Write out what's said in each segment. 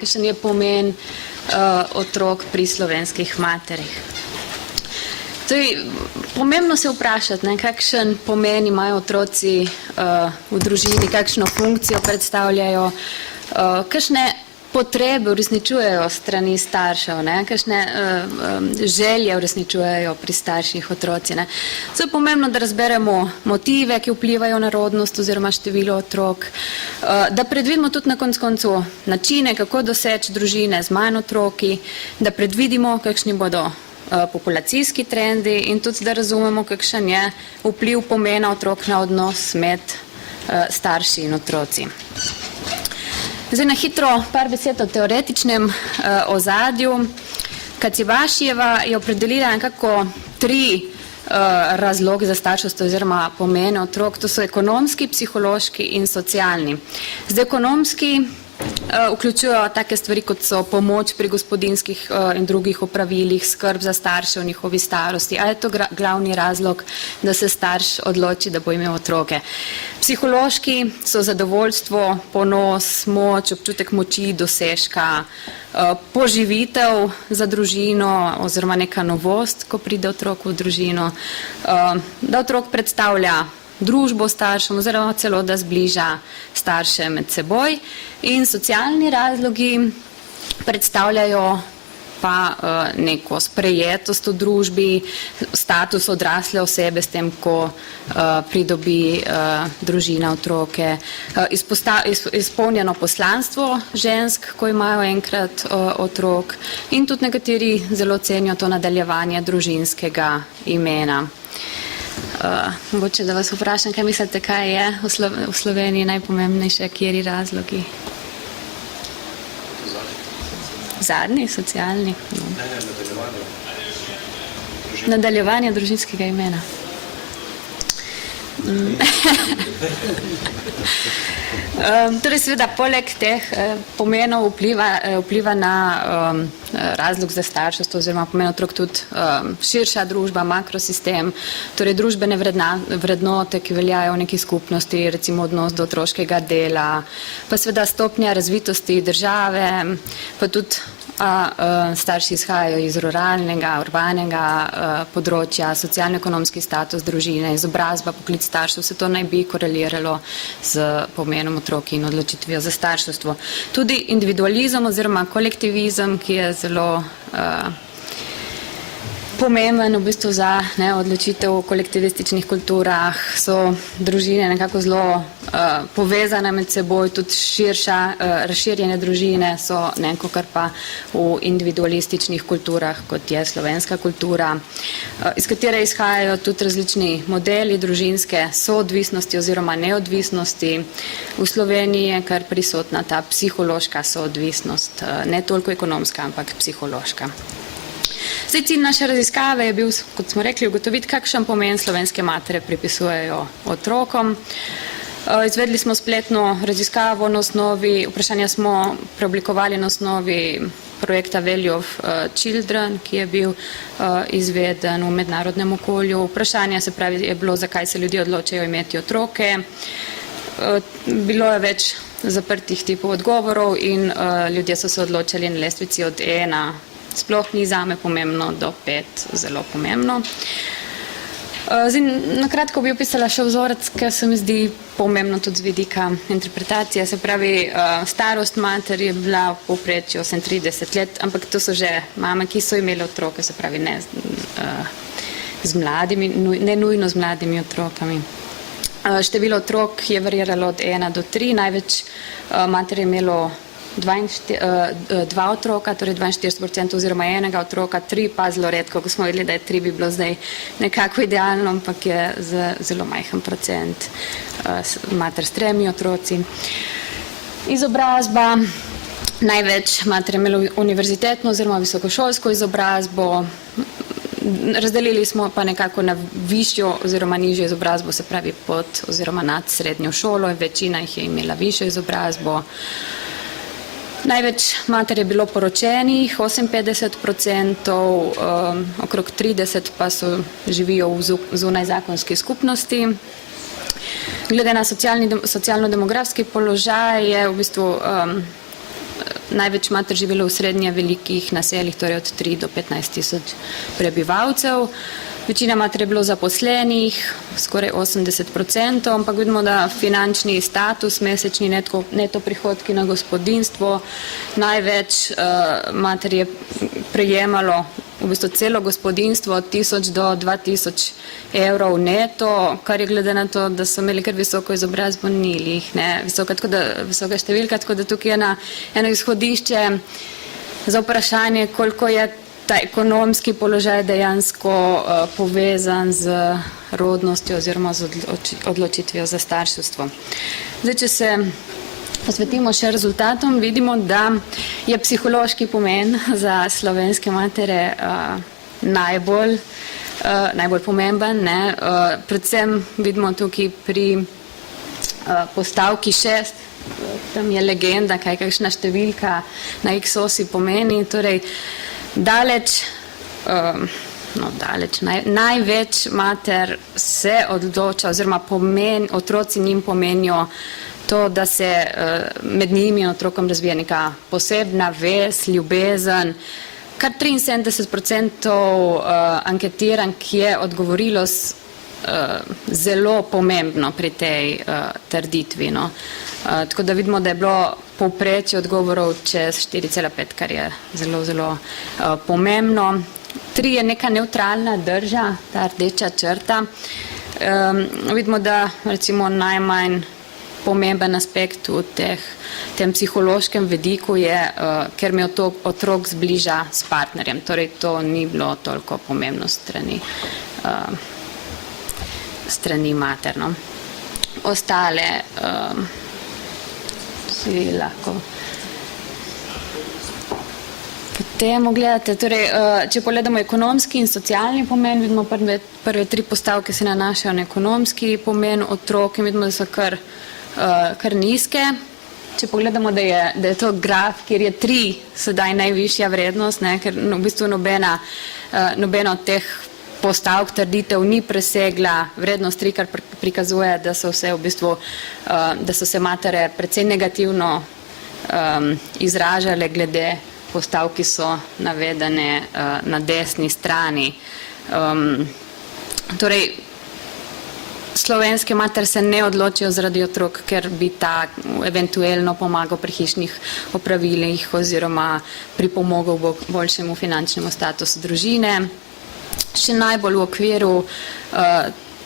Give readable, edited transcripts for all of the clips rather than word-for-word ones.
Kakšen je pomen otrok pri slovenskih materih. Pomembno se vprašati, kakšen pomen imajo otroci v družini, kakšno funkcijo predstavljajo, kakšne potrebe uresničujejo strani staršev, kakšne želje uresničujejo pri starših otroci. Zato je pomembno, da razberemo motive, ki vplivajo na rodnost oziroma število otrok, da predvidimo tudi na koncu načine, kako doseči družine z manj otroki, da predvidimo, kakšni bodo populacijski trendi in tudi, da razumemo, kakšen je vpliv pomena otrok na odnos med starši in otroci. Zdaj na hitro par besed o teoretičnem ozadju. Kacibašijeva je opredelila nekako 3 razloge za starševstvo oziroma pomene otrok. To so ekonomski, psihološki in socialni. Zdaj ekonomski vključujejo take stvari, kot so pomoč pri gospodinjskih in drugih opravilih, skrb za starše v njihovi starosti. A je to glavni razlog, da se starš odloči, da bo imel otroke? Psihološki so zadovoljstvo, ponos, moč, občutek moči, dosežka, poživitev za družino oziroma neka novost, ko pride otrok v družino, da otrok predstavlja družbo staršem oziroma celo, da zbliža starše med seboj. In socialni razlogi predstavljajo pa neko sprejetost v družbi, status odrasle osebe s tem, ko pridobi družina otroke, izpolnjeno poslanstvo žensk, ko imajo enkrat otrok, in tudi nekateri zelo cenijo to nadaljevanje družinskega imena. Mogoče, da vas vprašam, kaj mislite, kaj je v Sloveniji najpomembnejše, kateri razlogi? Zadnji, socialni? Nadaljevanje družinskega imena. Torej seveda poleg teh pomenov vpliva na razlog za starševstvo oziroma pomen otrok tudi širša družba, makrosistem, torej družbene vrednote, ki veljajo v neki skupnosti, recimo odnos do otroškega dela, pa seveda stopnja razvitosti države, pa tudi starši izhajajo iz ruralnega, urbanega področja, socialno-ekonomski status družine, izobrazba, poklic staršev, vse to naj bi koreliralo z pomenom otrok in odločitvijo za starševstvo. Tudi individualizem oziroma kolektivizem, ki je zelo pomemben v bistvu za odločitev v kolektivističnih kulturah, so družine nekako zelo povezane med seboj, tudi razširjene družine so neko, kar pa v individualističnih kulturah, kot je slovenska kultura, iz katere izhajajo tudi različni modeli družinske soodvisnosti oziroma neodvisnosti. V Sloveniji je kar prisotna ta psihološka soodvisnost, ne toliko ekonomska, ampak psihološka. Zdaj, cilj naše raziskave je bil, kot smo rekli, ugotoviti, kakšen pomen slovenske matere pripisujejo otrokom. Izvedli smo spletno raziskavo na osnovi, vprašanja smo preoblikovali na osnovi projekta Value of Children, ki je bil izveden v mednarodnem okolju. Vprašanje se pravi je bilo, zakaj se ljudje odločajo imeti otroke. Bilo je več zaprtih tipov odgovorov in ljudje so se odločali na lestvici od 1, sploh ni zame pomembno, do 5 zelo pomembno. Na kratko bi opisala še vzorec, ker se mi zdi pomembno tudi z vidika interpretacije. Se pravi, starost mater je bila v povprečju 38 let, ampak to so že mame, ki so imeli otroke, se pravi ne nujno z mladimi otrokami. Število otrok je variiralo od 1 do 3, največ mater je imelo 2 otroka, torej 42% oziroma 1 otroka, 3 pa zelo redko, ko smo vedeli, da je 3 bi bilo zdaj nekako idealno, ampak je zelo majhen procent mater s 3 otroci. Izobrazba, največ mater je imelo univerzitetno oziroma visokošolsko izobrazbo, razdelili smo pa nekako na višjo oziroma nižjo izobrazbo, se pravi pod oziroma nad srednjo šolo, večina jih je imela višjo izobrazbo. Največ mater je bilo poročenih, 58%, okrog 30% pa živijo v zunajzakonski skupnosti. Glede na socialno-demografski položaj je v bistvu največ mater živelo v srednje velikih naseljih, torej od 3 do 15 tisoč prebivalcev. Večina mater je bilo zaposlenih, skoraj 80%, ampak vidimo, da finančni status, mesečni neto prihodki na gospodinjstvo, največ mater je prejemalo v bistvu celo gospodinjstvo od 1000 do 2000 evrov neto, kar je glede na to, da so imeli kar visoko izobrazbo, ni jih, visoka številka, tako da tukaj je eno izhodišče za vprašanje, koliko je ta ekonomski položaj dejansko povezan z rodnostjo oziroma z odločitvijo za starševstvo. Zdaj, če se posvetimo še rezultatom, vidimo, da je psihološki pomen za slovenske matere najbolj pomemben. Predvsem vidimo tukaj pri postavki 6, tam je legenda, kakšna številka na X-osi pomeni, torej največ mater se odloča oziroma otroci njim pomenijo to, da se med njimi in otrokom razvija neka posebna vez, ljubezen. Kar 73% anketirank je odgovorilo zelo pomembno pri tej trditvi. Tako da vidimo, da je bilo povprečje odgovorov čez 4,5, kar je zelo, zelo pomembno. 3 je neka nevtralna drža, ta rdeča črta. Vidimo, da recimo najmanj pomemben aspekt v tem psihološkem vidiku je, ker me otrok zbliža s partnerjem. Torej, to ni bilo toliko pomembno strani mater. Ostale si lahko potem ogledate. Torej, če pogledamo ekonomski in socialni pomen, vidimo prve 3 postavke se nanašajo na ekonomski pomen otrok in vidimo, da so kar nizke. Če pogledamo, da je to graf, kjer je 3 sedaj najvišja vrednost, ker v bistvu nobena od teh postavk trditev ni presegla vrednost 3, kar prikazuje, da so se matere precej negativno izražale glede postavk, ki so navedene na desni strani. Torej, slovenske matere se ne odločijo zaradi otrok, ker bi ta eventuelno pomagal pri hišnih opravilih oziroma pripomogel boljšemu finančnemu statusu družine. Še najbolj v okviru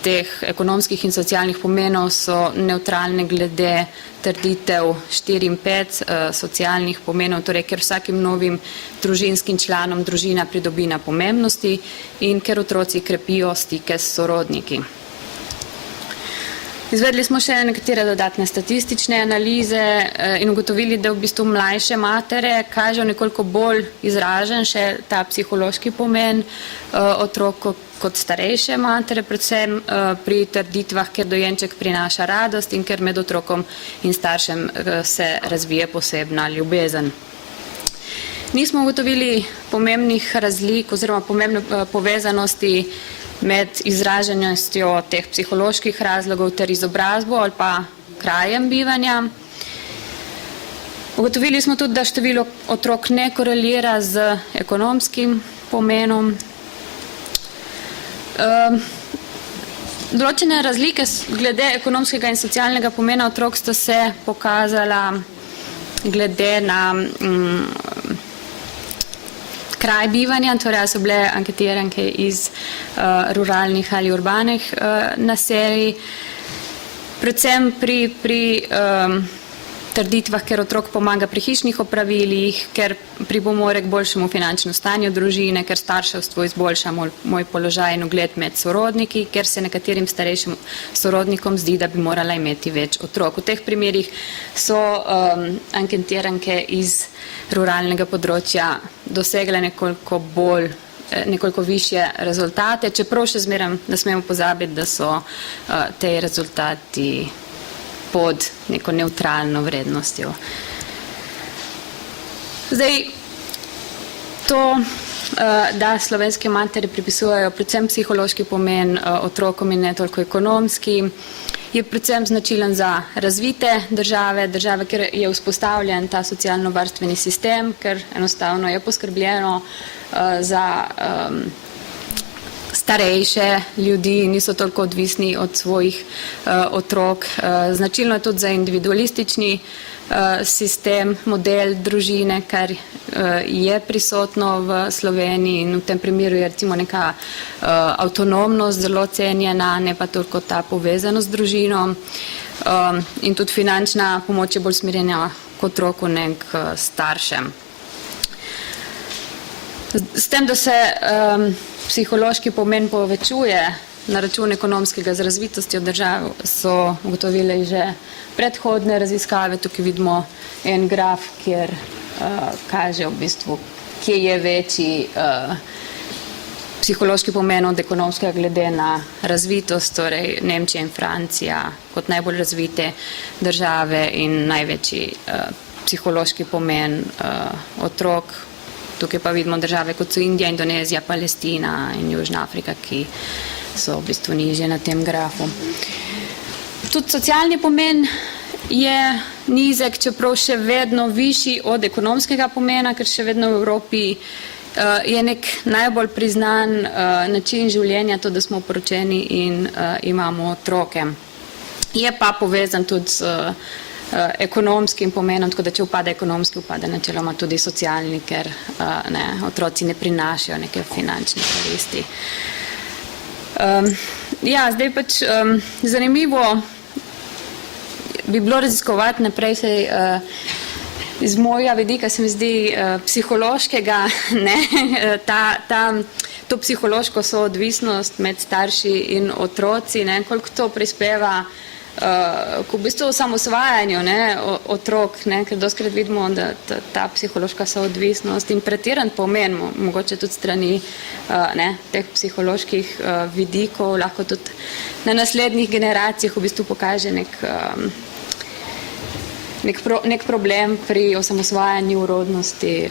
teh ekonomskih in socialnih pomenov so nevtralne glede trditev 4 in 5 socialnih pomenov, torej ker vsakim novim družinskim članom družina pridobi na pomembnosti in ker otroci krepijo stike s sorodniki. Izvedli smo še nekatere dodatne statistične analize in ugotovili, da v bistvu mlajše matere kažejo nekoliko bolj izražen še ta psihološki pomen otrok kot starejše matere, predvsem pri trditvah, ker dojenček prinaša radost in ker med otrokom in staršem se razvije posebna ljubezen. Nismo ugotovili pomembnih razlik oziroma pomembne povezanosti med izraženostjo teh psiholoških razlogov ter izobrazbo ali pa krajem bivanja. Ugotovili smo tudi, da število otrok ne korelira z ekonomskim pomenom. Določene razlike glede ekonomskega in socialnega pomena otrok sta se pokazala glede na kraj bivanja, torej so bile anketiranke iz ruralnih ali urbanih naselij, predvsem pri trditvah, ker otrok pomaga pri hišnih opravilih, ker pripomore k boljšemu finančnemu stanju družine, ker starševstvo izboljša moj položaj in ugled med sorodniki, ker se nekaterim starejšim sorodnikom zdi, da bi morala imeti več otrok. V teh primerih so anketiranke iz ruralnega področja dosegle nekoliko višje rezultate, čeprav še zmeraj ne smemo pozabiti, da so te rezultati pod neko nevtralno vrednostjo. Zdaj, to, da slovenske matere pripisujejo predvsem psihološki pomen otrokom in ne toliko ekonomski, je predvsem značilen za razvite države, kjer je vzpostavljen ta socialno-varstveni sistem, ker enostavno je poskrbljeno za starejše ljudi, niso toliko odvisni od svojih otrok. Značilno je tudi za individualistični sistem, model družine, kar je prisotno v Sloveniji in v tem primeru je recimo neka avtonomnost zelo cenjena, ne pa toliko ta povezanost z družino. In tudi finančna pomoč je bolj smerjena k otroku, ne k staršem. S tem, da se psihološki pomen povečuje na račun ekonomskega z razvitostjo držav, so ugotovile že predhodne raziskave. Tukaj vidimo en graf, kjer kaže v bistvu, kje je večji psihološki pomen od ekonomskega glede na razvitost, torej Nemčija in Francija kot najbolj razvite države in največji psihološki pomen otrok. Tukaj pa vidimo države kot so Indija, Indonezija, Palestina in Južna Afrika, ki so v bistvu nižje na tem grafu. Tudi socialni pomen je nizek, čeprav še vedno višji od ekonomskega pomena, ker še vedno v Evropi je nek najbolj priznan način življenja, to, da smo poročeni in imamo otroke. Je pa povezan tudi z ekonomskim pomenom, tako da če upada ekonomski, upada načeloma tudi socialni, ker otroci ne prinašajo neke finančne koristi. Ja, zdaj pač zanimivo bi bilo raziskovati naprej, iz mojega vidika se mi zdi psihološkega, to psihološko soodvisnost med starši in otroci, koliko to prispeva k v bistvu osamosvajanju otrok, ker dostikrat vidimo, da ta psihološka soodvisnost in pretiran pomen, mogoče tudi strani teh psiholoških vidikov, lahko tudi na naslednjih generacijah v bistvu pokaže nek problem pri osamosvajanju rodnosti,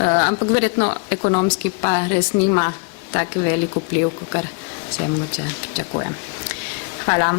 ampak verjetno ekonomski pa res nima tak velik vpliv, kakor se mogoče pričakuje. Hvala.